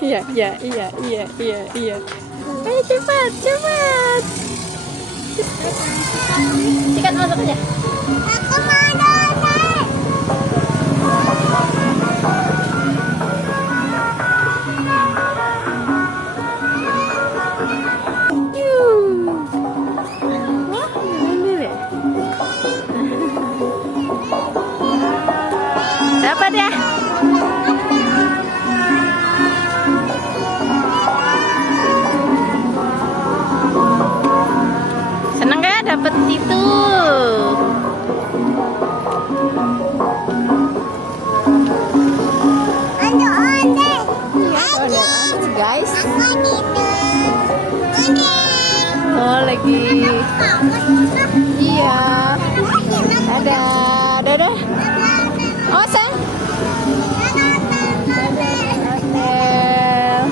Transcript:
Iya, iya, iya, iya, iya, iya. Ayo cepat, cepat. Sikat masuk aja. Aku mau donat. Wah, ini deh. Dapat ya? Seneng gak dapet itu? Onde. Iya, guys. Aku di onde. Oh, lagi. Iya. Dadah, dadah. Oh, sayang. Dadah.